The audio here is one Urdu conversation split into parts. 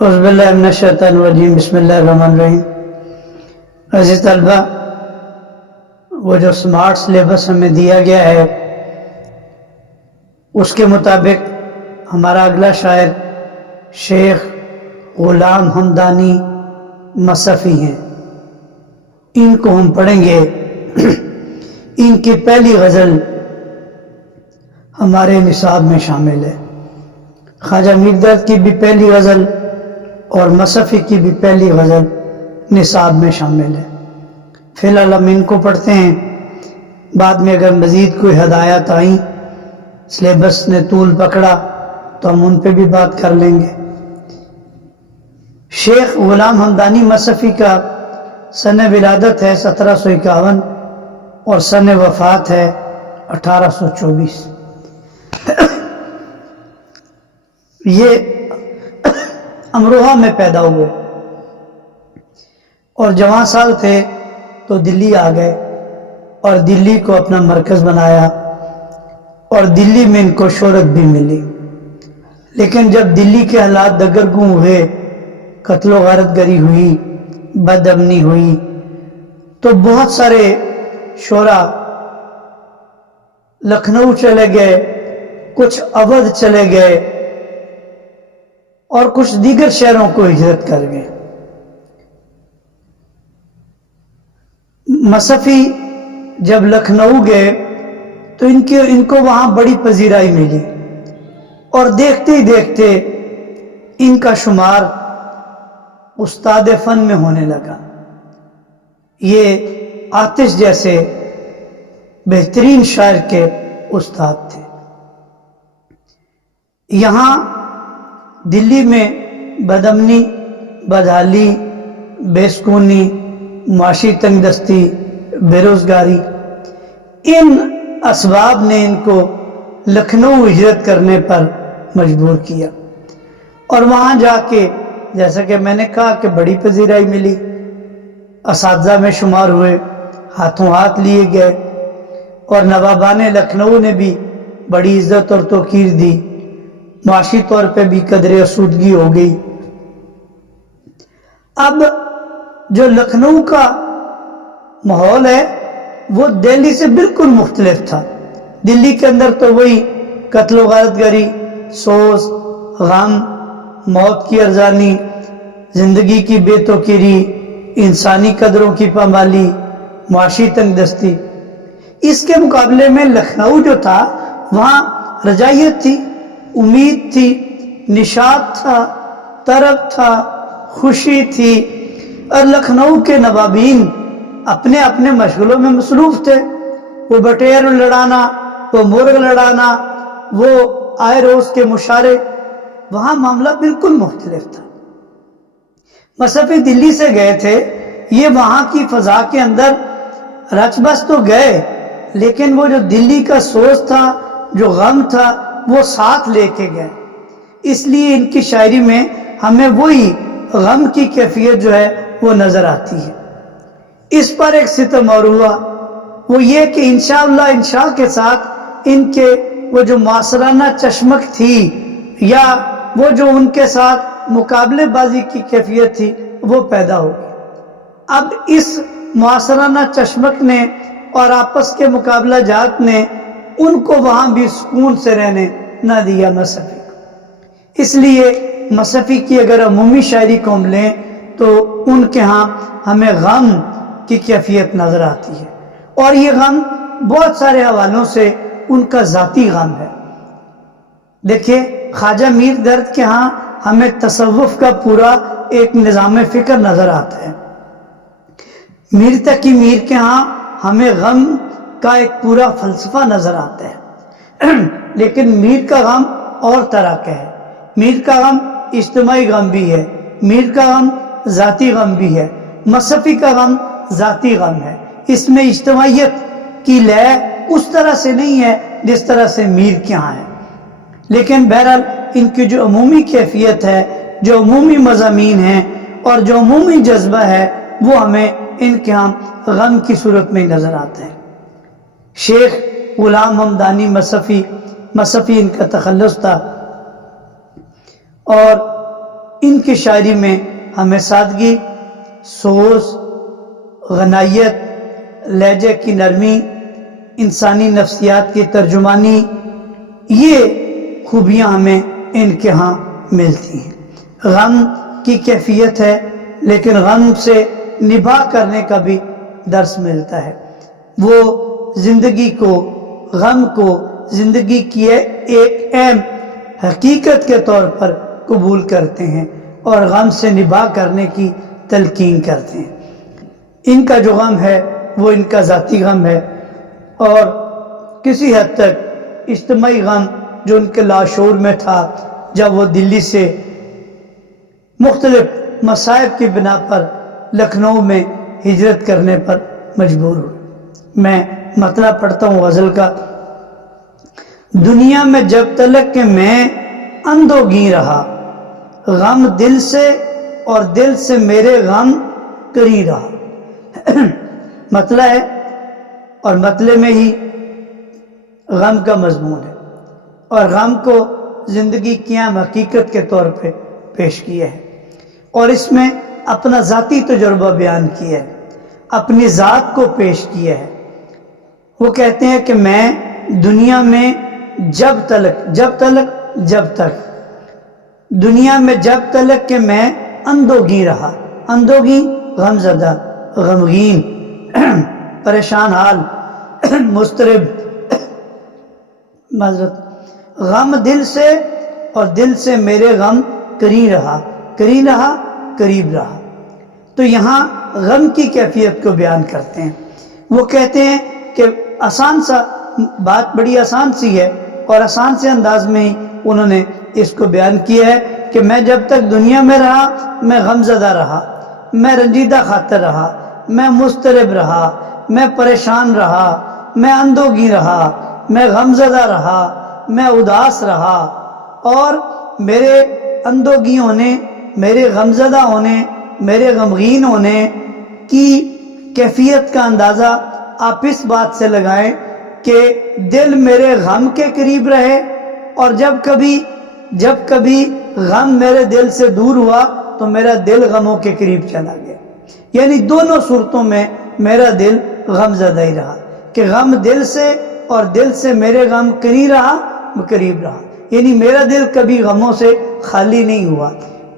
اعوذ باللہ من الشیطان الرجیم بسم اللہ الرحمن الرحیم۔ عزیز طلبہ، وہ جو سمارٹ سلیبس ہمیں دیا گیا ہے اس کے مطابق ہمارا اگلا شاعر شیخ غلام حمدانی مصفی ہیں، ان کو ہم پڑھیں گے۔ ان کی پہلی غزل ہمارے نصاب میں شامل ہے۔ خواجہ میر درد کی بھی پہلی غزل اور مصفی کی بھی پہلی غزل نصاب میں شامل ہے۔ فی الحال ہم ان کو پڑھتے ہیں، بعد میں اگر مزید کوئی ہدایات آئیں، سلیبس نے طول پکڑا تو ہم ان پہ بھی بات کر لیں گے۔ شیخ غلام حمدانی مصفی کا سن ولادت ہے 1751 اور سن وفات ہے 1824۔ یہ امروہہ میں پیدا ہوئے اور جوان سال تھے تو دلی آ گئے اور دلی کو اپنا مرکز بنایا اور دلی میں ان کو شہرت بھی ملی۔ لیکن جب دلی کے حالات دگرگوں ہوئے، قتل و غارت گری ہوئی، بد امنی ہوئی، تو بہت سارے شعراء لکھنؤ چلے گئے، کچھ اودھ چلے گئے اور کچھ دیگر شہروں کو ہجرت کر گئے۔ مصفی جب لکھنؤ گئے تو ان کو وہاں بڑی پذیرائی ملی اور دیکھتے ہی دیکھتے ان کا شمار استاد فن میں ہونے لگا۔ یہ آتش جیسے بہترین شاعر کے استاد تھے۔ یہاں دلی میں بدامنی، بدحالی، بے سکونی، معاشی تنگ دستی، بے روزگاری، ان اسباب نے ان کو لکھنؤ ہجرت کرنے پر مجبور کیا اور وہاں جا کے جیسا کہ میں نے کہا کہ بڑی پذیرائی ملی، اساتذہ میں شمار ہوئے، ہاتھوں ہاتھ لیے گئے اور نوابان لکھنؤ نے بھی بڑی عزت اور توقیر دی، معاشی طور پہ بھی قدر آسودگی ہو گئی۔ اب جو لکھنؤ کا ماحول ہے وہ دہلی سے بالکل مختلف تھا۔ دلی کے اندر تو وہی قتل و غارت گری، سوز، غم، موت کی ارزانی، زندگی کی بے توقیری، انسانی قدروں کی پامالی، معاشی تنگ دستی۔ اس کے مقابلے میں لکھنؤ جو تھا وہاں رجائیت تھی، امید تھی، نشاط تھا، طرب تھا، خوشی تھی، اور لکھنؤ کے نوابین اپنے اپنے مشغلوں میں مصروف تھے۔ وہ بٹیر لڑانا، وہ مرغ لڑانا، وہ آئے روز کے مشارے، وہاں معاملہ بالکل مختلف تھا۔ مصفی دلی سے گئے تھے، یہ وہاں کی فضا کے اندر رچ بس تو گئے، لیکن وہ جو دلی کا سوز تھا، جو غم تھا، وہ ساتھ لے کے گئے۔ اس لیے ان کی شاعری میں ہمیں وہی غم کی کیفیت جو ہے وہ نظر آتی ہے۔ اس پر ایک ستم اور ہوا، وہ یہ کہ انشاءاللہ انشاء کے ساتھ ان کے وہ جو معاصرانہ چشمک تھی یا وہ جو ان کے ساتھ مقابلے بازی کی کیفیت تھی وہ پیدا ہوگی۔ اب اس معاصرانہ چشمک نے اور آپس کے مقابلہ جات نے ان کو وہاں بھی سکون سے رہنے نہ دیا مصفی کو۔ اس لیے مصفی کی اگر عمومی شاعری کو ہم لیں تو ان کے ہاں ہمیں غم کی کیفیت نظر آتی ہے، اور یہ غم بہت سارے حوالوں سے ان کا ذاتی غم ہے۔ دیکھیں، خواجہ میر درد کے ہاں ہمیں تصوف کا پورا ایک نظام فکر نظر آتا ہے۔ میر تقی میر کے ہاں ہمیں غم کا ایک پورا فلسفہ نظر آتا ہے، لیکن میر کا غم اور طرح کا ہے۔ میر کا غم اجتماعی غم بھی ہے، میر کا غم ذاتی غم بھی ہے، مصفی کا غم ذاتی غم ہے۔ اس میں اجتماعیت کی لے اس طرح سے نہیں ہے جس طرح سے میر کے ہاں ہے، لیکن بہرحال ان کی جو عمومی کیفیت ہے، جو عمومی مضامین ہیں اور جو عمومی جذبہ ہے وہ ہمیں ان کے ہاں غم کی صورت میں نظر آتا ہے۔ شیخ غلام حمدانی مصفی ان کا تخلص تھا، اور ان کی شاعری میں ہمیں سادگی، سوز، غنائیت، لہجے کی نرمی، انسانی نفسیات کی ترجمانی، یہ خوبیاں ہمیں ان کے ہاں ملتی ہیں۔ غم کی کیفیت ہے، لیکن غم سے نبھا کرنے کا بھی درس ملتا ہے۔ وہ زندگی کو، غم کو زندگی کی ایک اہم حقیقت کے طور پر قبول کرتے ہیں اور غم سے نبھا کرنے کی تلقین کرتے ہیں۔ ان کا جو غم ہے وہ ان کا ذاتی غم ہے، اور کسی حد تک اجتماعی غم جو ان کے لاشعور میں تھا جب وہ دلی سے مختلف مصائب کی بنا پر لکھنؤ میں ہجرت کرنے پر مجبور ہوئے۔ میں مطلع پڑھتا ہوں غزل کا۔ دنیا میں جب تلک کہ میں اندوگیں رہا، غم دل سے اور دل سے میرے غم کری رہا۔ مطلع ہے، اور مطلع میں ہی غم کا مضمون ہے، اور غم کو زندگی کی اہم حقیقت کے طور پہ پیش کیا ہے، اور اس میں اپنا ذاتی تجربہ بیان کیا ہے، اپنی ذات کو پیش کیا ہے۔ وہ کہتے ہیں کہ میں دنیا میں جب تک دنیا میں جب تلک کہ میں اندوگیں رہا، اندوگیں غم زدہ، غمگین، پریشان حال، مضطرب، معذرت، غم دل سے اور دل سے میرے غم قریب رہا، قریب رہا۔ تو یہاں غم کی کیفیت کو بیان کرتے ہیں۔ وہ کہتے ہیں کہ آسان سا بات، بڑی آسان سی ہے، اور آسان سے انداز میں ہی انہوں نے اس کو بیان کیا ہے کہ میں جب تک دنیا میں رہا میں غم زدہ رہا، میں رنجیدہ خاطر رہا، میں مضطرب رہا، میں پریشان رہا، میں اندوگیں رہا، میں غم زدہ رہا، میں اداس رہا، اور میرے اندوگیں ہونے، میرے غم زدہ ہونے، میرے غمگین ہونے کی کیفیت کا اندازہ آپ اس بات سے لگائیں کہ دل میرے غم کے قریب رہے، اور جب کبھی غم میرے دل سے دور ہوا تو میرا دل غموں کے قریب چلا گیا۔ یعنی دونوں صورتوں میں میرا دل غم زدہ ہی رہا، کہ غم دل سے اور دل سے میرے غم قریب رہا، یعنی میرا دل کبھی غموں سے خالی نہیں ہوا۔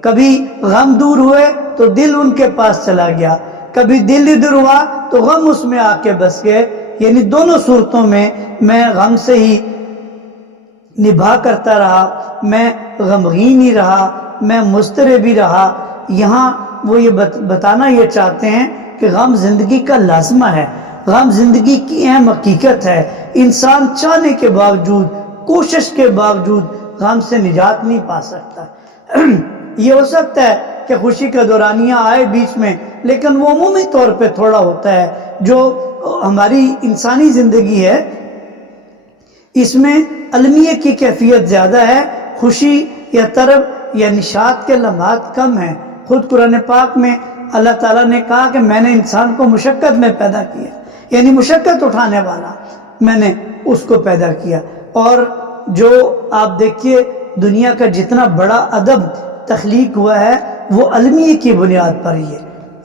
کبھی غم دور ہوئے تو دل ان کے پاس چلا گیا، کبھی دل ادھر ہوا تو غم اس میں آ کے بس گئے۔ یعنی دونوں صورتوں میں میں غم سے ہی نبھا کرتا رہا، میں غمگین ہی رہا، میں مضطرب بھی رہا۔ یہاں وہ یہ بتانا یہ چاہتے ہیں کہ غم زندگی کا لازمہ ہے، غم زندگی کی اہم حقیقت ہے۔ انسان چاہنے کے باوجود، کوشش کے باوجود غم سے نجات نہیں پا سکتا۔ یہ ہو سکتا ہے کہ خوشی کا دورانیہ آئے بیچ میں، لیکن وہ عمومی طور پہ تھوڑا ہوتا ہے۔ جو ہماری انسانی زندگی ہے اس میں المیہ کی کیفیت زیادہ ہے، خوشی یا طرب یا نشاط کے لمحات کم ہیں۔ خود قرآن پاک میں اللہ تعالیٰ نے کہا کہ میں نے انسان کو مشقت میں پیدا کیا، یعنی مشقت اٹھانے والا میں نے اس کو پیدا کیا۔ اور جو آپ دیکھیے دنیا کا جتنا بڑا ادب تخلیق ہوا ہے وہ المیہ کی بنیاد پر ہی ہے،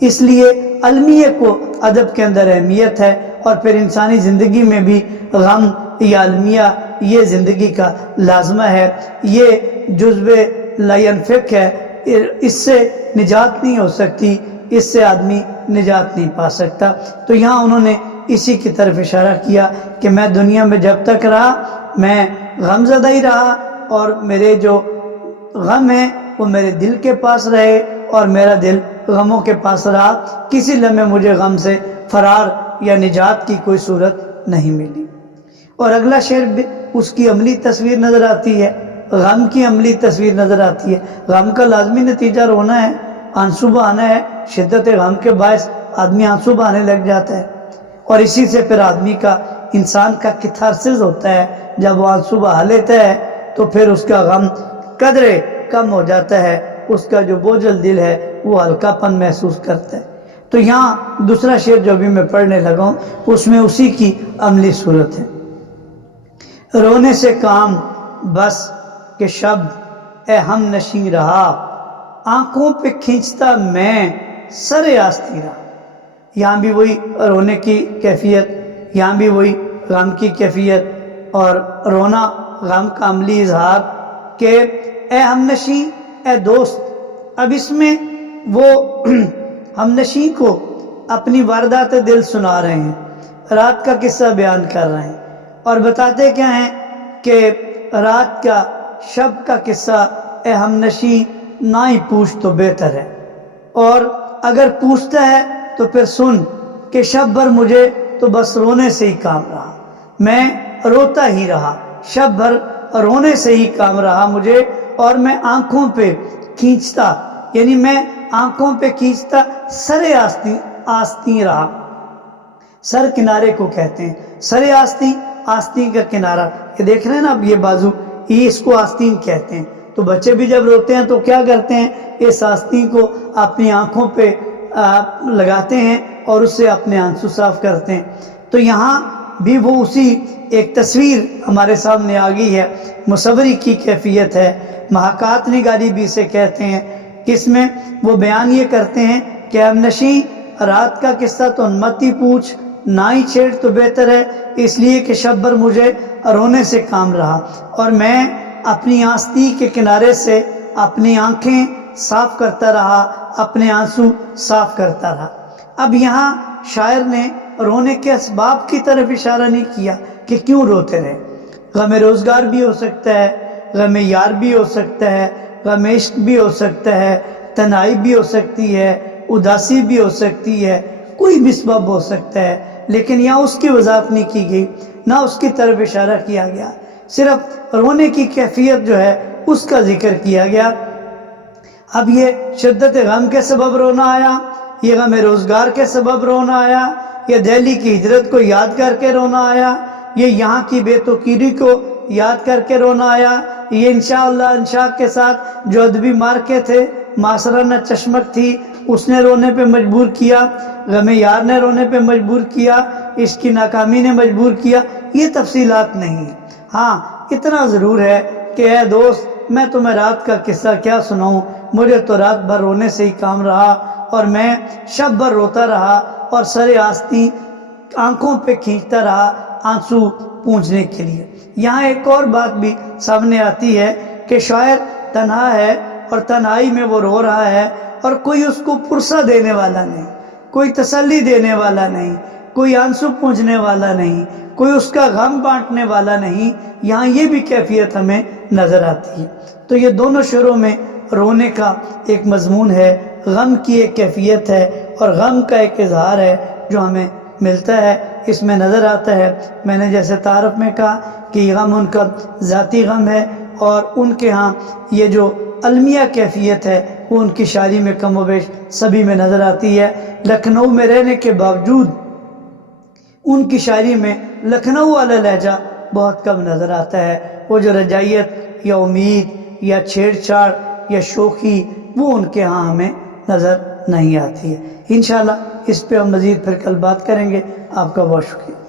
اس لیے المیہ کو ادب کے اندر اہمیت ہے، اور پھر انسانی زندگی میں بھی غم یا المیہ یہ زندگی کا لازمہ ہے، یہ جزو لا ينفک ہے، اس سے نجات نہیں ہو سکتی، اس سے آدمی نجات نہیں پا سکتا۔ تو یہاں انہوں نے اسی کی طرف اشارہ کیا کہ میں دنیا میں جب تک رہا میں غم زدہ ہی رہا، اور میرے جو غم ہیں وہ میرے دل کے پاس رہے، اور میرا دل غموں کے پاس رہا۔ کسی لمحے مجھے غم سے فرار یا نجات کی کوئی صورت نہیں ملی۔ اور اگلا شعر بھی اس کی عملی تصویر نظر آتی ہے، غم کی عملی تصویر نظر آتی ہے۔ غم کا لازمی نتیجہ رونا ہے، آنسو بہانا ہے، شدت غم کے باعث آدمی آنسو بہانے لگ جاتا ہے، اور اسی سے پھر آدمی کا، انسان کا کتھارسس ہوتا ہے۔ جب وہ آنسو بہا لیتا ہے تو پھر اس کا غم قدرے کم ہو جاتا ہے، اس کا جو بوجھل دل ہے وہ ہلکا پن محسوس کرتا ہے۔ تو یہاں دوسرا شعر جو بھی میں پڑھنے لگا ہوں اس میں اسی کی عملی صورت ہے۔ رونے سے کام بس کہ شب اے ہم نشیں رہا، آنکھوں پہ کھینچتا میں سر آستی رہا. یہاں بھی وہی رونے کی کیفیت، یہاں بھی وہی غم کی کیفیت، اور رونا غم کا عملی اظہار کہ اے ہمنشیں، اے دوست. اب اس میں وہ ہمنشیں کو اپنی واردات دل سنا رہے ہیں، رات کا قصہ بیان کر رہے ہیں، اور بتاتے کیا ہیں کہ رات کا، شب کا قصہ اے ہمنشیں نہ ہی پوچھ تو بہتر ہے، اور اگر پوچھتا ہے تو پھر سن کہ شب بھر مجھے تو بس رونے سے ہی کام رہا، میں روتا ہی رہا، شب بھر رونے سے ہی کام رہا مجھے، اور میں آنکھوں پہ کھینچتا، یعنی میں آنکھوں پہ کھینچتا سر آستین رہا. سر کنارے کو کہتے ہیں، سر آستین، آستین کا کنارہ، یہ دیکھ رہے ہیں نا اب یہ بازو، یہ اس کو آستین کہتے ہیں. تو بچے بھی جب روتے ہیں تو کیا کرتے ہیں، اس آستین کو اپنی آنکھوں پہ لگاتے ہیں اور اس سے اپنے آنسو صاف کرتے ہیں. تو یہاں بھی وہ اسی ایک تصویر ہمارے سامنے آ گئی ہے، مصوری کی کیفیت ہے، محاکات نگاری بھی اسے کہتے ہیں. کس میں وہ بیان یہ کرتے ہیں کہ ہمنشیں رات کا قصہ تو مت ہی پوچھ، نہ ہی چھیڑ تو بہتر ہے، اس لیے کہ شب بھر مجھے رونے سے کام رہا، اور میں اپنی آستین کے کنارے سے اپنی آنکھیں صاف کرتا رہا، اپنے آنسو صاف کرتا رہا. اب یہاں شاعر نے رونے کے اسباب کی طرف اشارہ نہیں کیا کہ کیوں روتے رہے. غم روزگار بھی ہو سکتا ہے، غم یار بھی ہو سکتا ہے، غم عشق بھی ہو سکتا ہے، تنہائی بھی ہو سکتی ہے، اداسی بھی ہو سکتی ہے، کوئی بھی سبب ہو سکتا ہے، لیکن یہاں اس کی وضاحت نہیں کی گئی، نہ اس کی طرف اشارہ کیا گیا، صرف رونے کی کیفیت جو ہے اس کا ذکر کیا گیا. اب یہ شدت غم کے سبب رونا آیا، یہ غم روزگار کے سبب رونا آیا، یہ دہلی کی ہجرت کو یاد کر کے رونا آیا، یہ یہاں کی بے توقیری کو یاد کر کے رونا آیا، یہ انشاءاللہ انشاء کے ساتھ جو ادبی مارکے تھے، معاشرہ چشمک تھی، اس نے رونے پہ مجبور کیا، غم یار نے رونے پہ مجبور کیا، عشق کی ناکامی نے مجبور کیا. یہ تفصیلات نہیں. ہاں اتنا ضرور ہے کہ اے دوست، میں تمہیں رات کا قصہ کیا سناؤں، مجھے تو رات بھر رونے سے ہی کام رہا، اور میں شب بھر روتا رہا، اور سر آستین آنکھوں پہ کھینچتا رہا آنسو پونچھنے کے لیے. یہاں ایک اور بات بھی سامنے آتی ہے کہ شاعر تنہا ہے، اور تنہائی میں وہ رو رہا ہے، اور کوئی اس کو پرسہ دینے والا نہیں، کوئی تسلی دینے والا نہیں، کوئی آنسو پونچھنے والا نہیں، کوئی اس کا غم بانٹنے والا نہیں. یہاں یہ بھی کیفیت ہمیں نظر آتی ہے. تو یہ دونوں شعروں میں رونے کا ایک مضمون ہے، غم کی ایک کیفیت ہے، اور غم کا ایک اظہار ہے جو ہمیں ملتا ہے، اس میں نظر آتا ہے. میں نے جیسے تعارف میں کہا کہ یہ غم ان کا ذاتی غم ہے، اور ان کے ہاں یہ جو المیہ کیفیت ہے وہ ان کی شاعری میں کم و بیش سبھی میں نظر آتی ہے. لکھنؤ میں رہنے کے باوجود ان کی شاعری میں لکھنؤ والا لہجہ بہت کم نظر آتا ہے. وہ جو رجائیت یا امید یا چھیڑ چھاڑ یا شوخی وہ ان کے ہاں ہمیں نظر نہیں آتی ہے. انشاءاللہ اس پہ ہم مزید پھر کل بات کریں گے. آپ کا بہت شکریہ.